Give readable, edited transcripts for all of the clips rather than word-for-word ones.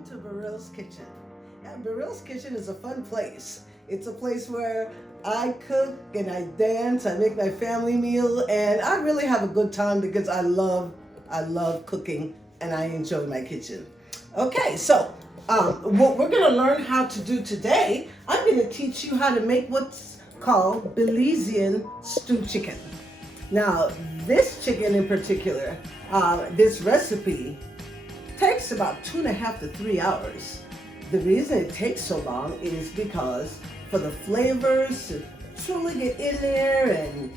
Welcome to Beril's Kitchen. And Beril's Kitchen is a fun place. It's a place where I cook and I dance, I make my family meal, and I really have a good time because I love cooking and I enjoy my kitchen. Okay, so what we're going to learn how to do today, I'm going to teach you how to make what's called Belizean stewed chicken. Now, this chicken in particular, this recipe takes about 2.5 to 3 hours. The reason it takes so long is because for the flavors to truly get in there and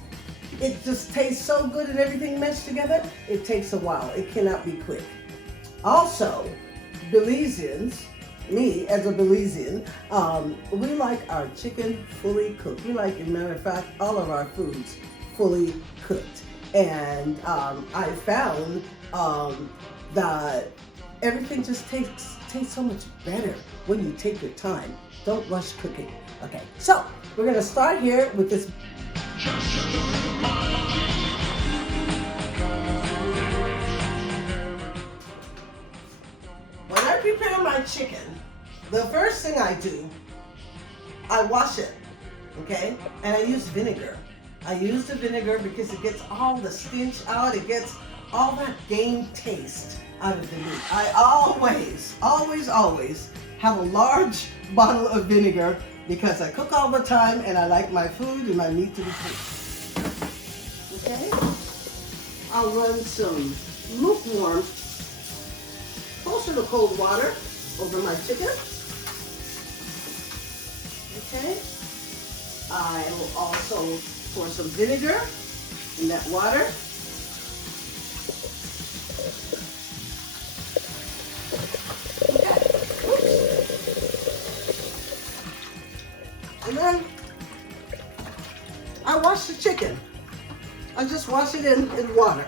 it just tastes so good and everything meshed together, it takes a while. It cannot be quick. Also, Belizeans, me as a Belizean, we like our chicken fully cooked. We like, as a matter of fact, all of our foods fully cooked. And I found that everything just tastes so much better when you take your time. Don't rush cooking. Okay, so we're gonna start here with this. When I prepare my chicken, the first thing I do, I wash it, okay? And I use vinegar. I use the vinegar because it gets all the stench out, it gets all that game taste out of the meat. I always have a large bottle of vinegar because I cook all the time and I like my food and my meat to be cooked. Okay? I'll run some lukewarm, closer to cold water over my chicken. Okay? I will also pour some vinegar in that water. And then I wash the chicken. I just wash it in water.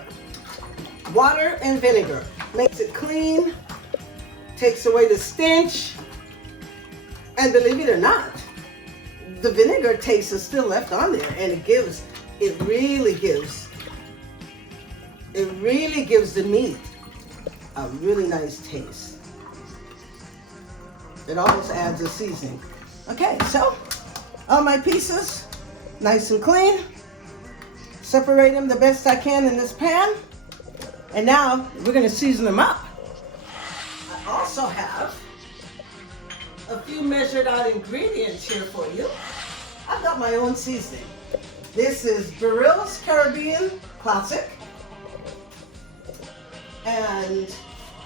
Water and vinegar. Makes it clean, takes away the stench, and believe it or not, the vinegar taste is still left on there, and it really gives the meat a really nice taste. It almost adds a seasoning. Okay, so all my pieces, nice and clean. Separate them the best I can in this pan. And now we're gonna season them up. I also have a few measured out ingredients here for you. I've got my own seasoning. This is Beril's Caribbean Classic. And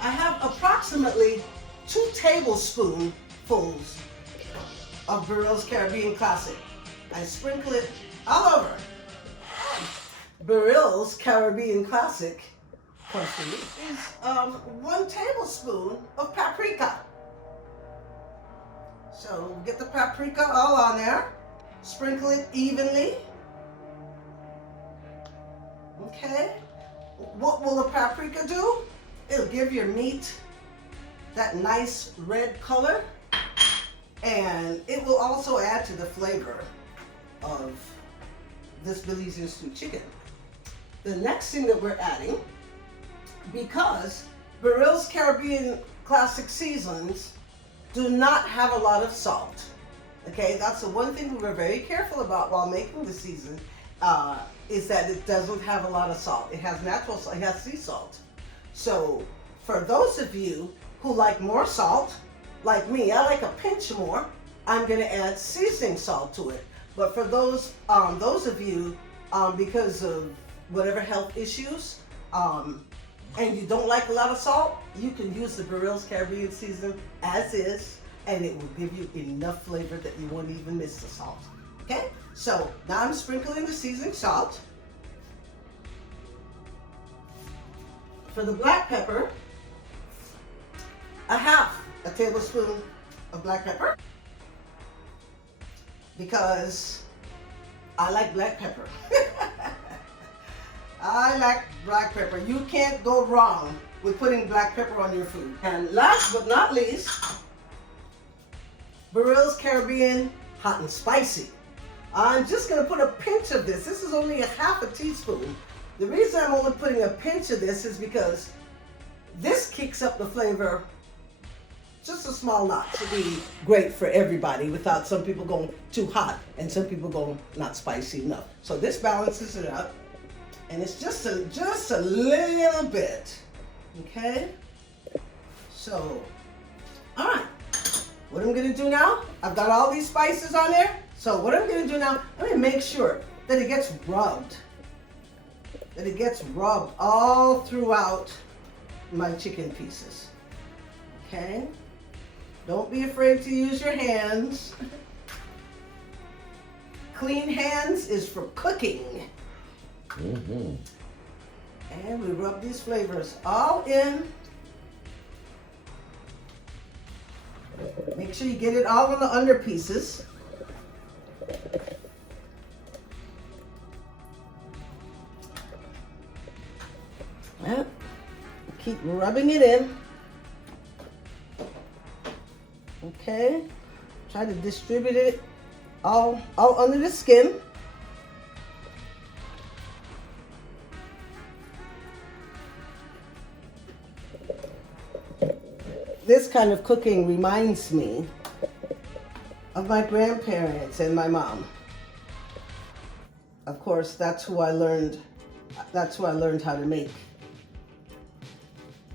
I have approximately 2 tablespoonfuls of Beril's Caribbean Classic. I sprinkle it all over. Beril's Caribbean Classic is 1 tablespoon of paprika. So get the paprika all on there. Sprinkle it evenly. Okay. What will the paprika do? It'll give your meat that nice red color. And it will also add to the flavor of this Belizean stewed chicken. The next thing that we're adding, because Beril's Caribbean Classic seasons do not have a lot of salt. Okay, that's the one thing we were very careful about while making the season, is that it doesn't have a lot of salt. It has natural salt, it has sea salt. So for those of you who like more salt, like me, I like a pinch more, I'm gonna add seasoning salt to it. But for those of you, because of whatever health issues, and you don't like a lot of salt, you can use the Beril's Caribbean season as is, and it will give you enough flavor that you won't even miss the salt. Okay, so now I'm sprinkling the seasoning salt. For the black pepper, a half a tablespoon of black pepper, because I like black pepper. I like black pepper. You can't go wrong with putting black pepper on your food. And last but not least, Beril's Caribbean Hot and Spicy. I'm just gonna put a pinch of this. This is only a half a teaspoon. The reason I'm only putting a pinch of this is because this kicks up the flavor just a small knot should be great for everybody without some people going too hot and some people going not spicy enough. So this balances it out, and it's just a little bit, okay? So, all right, what I'm gonna do now, I've got all these spices on there, so what I'm gonna do now, I'm gonna make sure that it gets rubbed, all throughout my chicken pieces, okay? Don't be afraid to use your hands. Clean hands is for cooking. Mm-hmm. And we rub these flavors all in. Make sure you get it all on the under pieces. Well, keep rubbing it in. Okay, try to distribute it all under the skin. This kind of cooking reminds me of my grandparents and my mom. Of course, that's who I learned how to make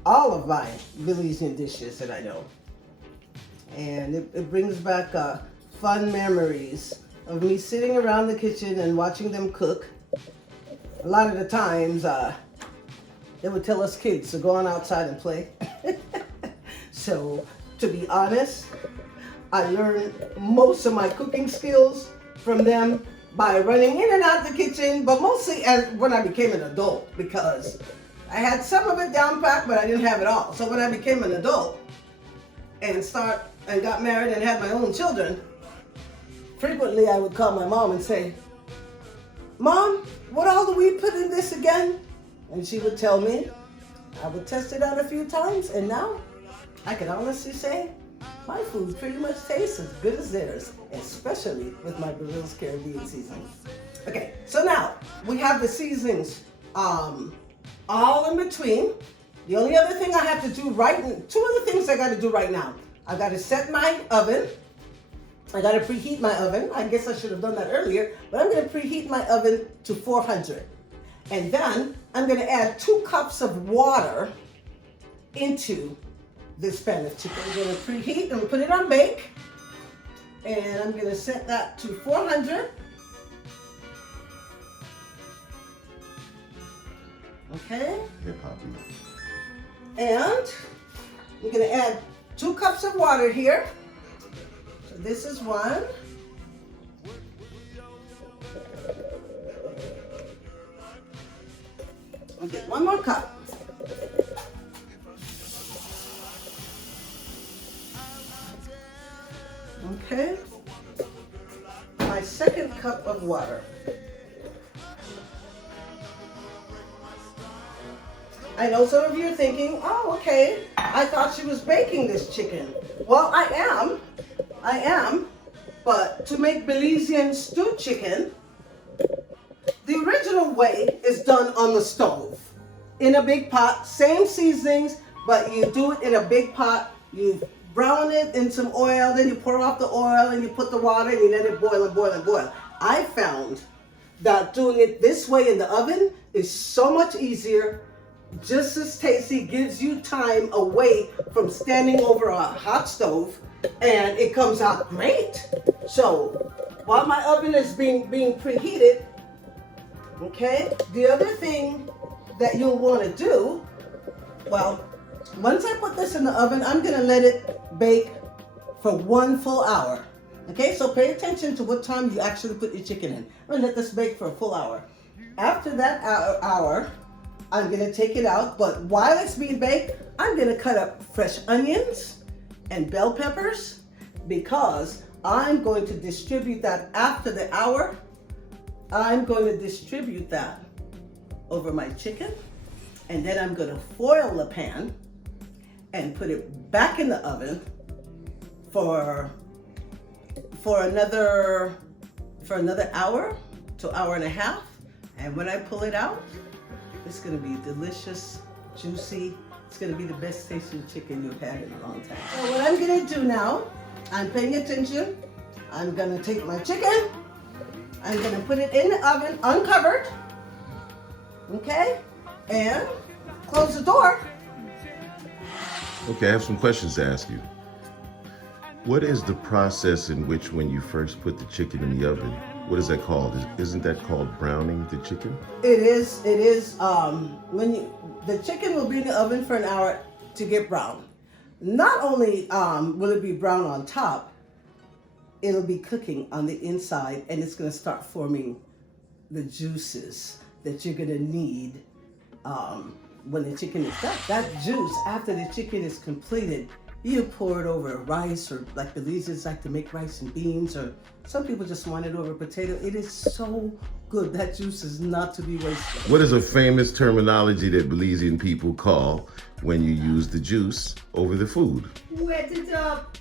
all of my Belizean dishes that I know. And it brings back fun memories of me sitting around the kitchen and watching them cook. A lot of the times, they would tell us kids to go on outside and play. So, to be honest, I learned most of my cooking skills from them by running in and out the kitchen, but mostly when I became an adult, because I had some of it down pat, but I didn't have it all. So when I became an adult and got married and had my own children, frequently I would call my mom and say, "Mom, what all do we put in this again?" And she would tell me. I would test it out a few times, and now I can honestly say my food pretty much tastes as good as theirs, especially with my Belize Caribbean seasoning. Okay, so now we have the seasonings all in between. The only other thing I have to do two other things I got to do right now. I got to set my oven. I got to preheat my oven. I guess I should have done that earlier, but I'm going to preheat my oven to 400. And then I'm going to add 2 cups of water into this pan of chicken. I'm going to preheat and put it on bake. And I'm going to set that to 400. Okay. Hip hop. And I'm going to add 2 cups of water here. So this is 1. I'll get 1 more cup. Okay. My 2nd cup of water. I know some of you are thinking, "Oh, okay, I thought she was baking this chicken." Well, I am, but to make Belizean stewed chicken, the original way is done on the stove, in a big pot, same seasonings, but you do it in a big pot. You brown it in some oil, then you pour off the oil and you put the water and you let it boil and boil and boil. I found that doing it this way in the oven is so much easier, just as tasty, gives you time away from standing over a hot stove, and it comes out great. So while my oven is being preheated, okay, the other thing that you'll want to do, well, once I put this in the oven, I'm going to let it bake for 1 full hour. Okay, so pay attention to what time you actually put your chicken in. I'm going to let this bake for a full hour. After that hour, I'm going to take it out, but while it's being baked, I'm going to cut up fresh onions and bell peppers, because I'm going to distribute that after the hour. I'm going to distribute that over my chicken, and then I'm going to foil the pan and put it back in the oven for another hour to hour and a half. And when I pull it out, it's going to be delicious, juicy, It's gonna be the best tasting chicken you've had in a long time. So what I'm gonna do now, I'm paying attention. I'm gonna take my chicken, I'm gonna put it in the oven uncovered, okay? And close the door. Okay, I have some questions to ask you. What is the process in which when you first put the chicken in the oven, what is that called? Isn't that called browning the chicken? It is, the chicken will be in the oven for an hour to get brown. Not only will it be brown on top, it'll be cooking on the inside, and it's gonna start forming the juices that you're gonna need when the chicken is done. That juice, after the chicken is completed, you pour it over rice, or like Belizeans like to make rice and beans, or some people just want it over potato. It is so good. That juice is not to be wasted. What is a famous terminology that Belizean people call when you use the juice over the food? Wet it up.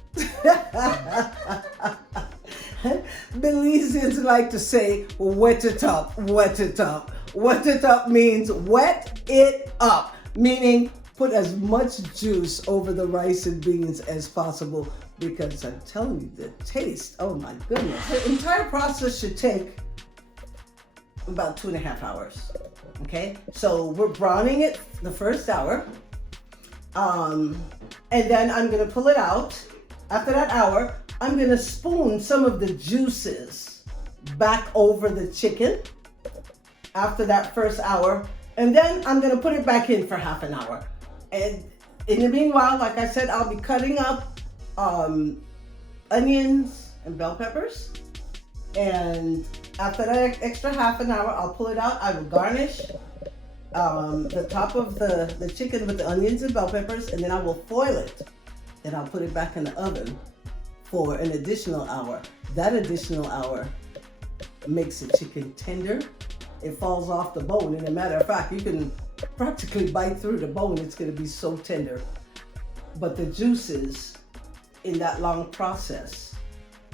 Belizeans like to say, wet it up, wet it up. Wet it up means wet it up, meaning put as much juice over the rice and beans as possible, because I'm telling you, the taste, oh my goodness. The entire process should take about 2.5 hours, okay? So we're browning it the first hour, and then I'm gonna pull it out. After that hour, I'm gonna spoon some of the juices back over the chicken after that first hour, and then I'm gonna put it back in for half an hour. And in the meanwhile, like I said, I'll be cutting up onions and bell peppers. And after that extra half an hour, I'll pull it out. I will garnish the top of the chicken with the onions and bell peppers, and then I will foil it. Then I'll put it back in the oven for an additional hour. That additional hour makes the chicken tender. It falls off the bone. And as a matter of fact, you can practically bite through the bone. It's going to be so tender. But the juices in that long process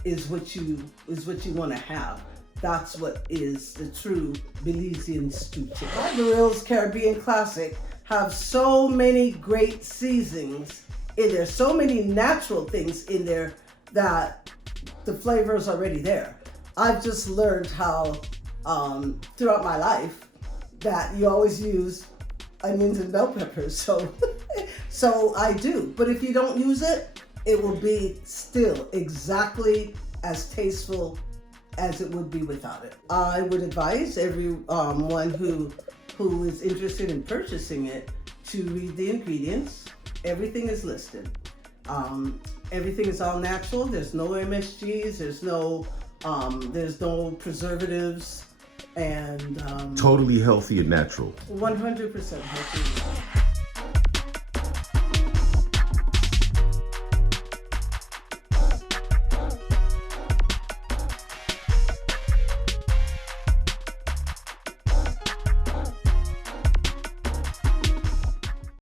is what you want to have. That's what is the true Belizean stewed chicken. Barbaril's Caribbean Classic have so many great seasonings in there, so many natural things in there that the flavor is already there. I've just learned how throughout my life that you always use onions and bell peppers, so I do. But if you don't use it, it will be still exactly as tasteful as it would be without it. I would advise everyone who is interested in purchasing it to read the ingredients. Everything is listed. Everything is all natural. There's no MSGs. There's no preservatives, and Totally healthy and natural. 100% healthy.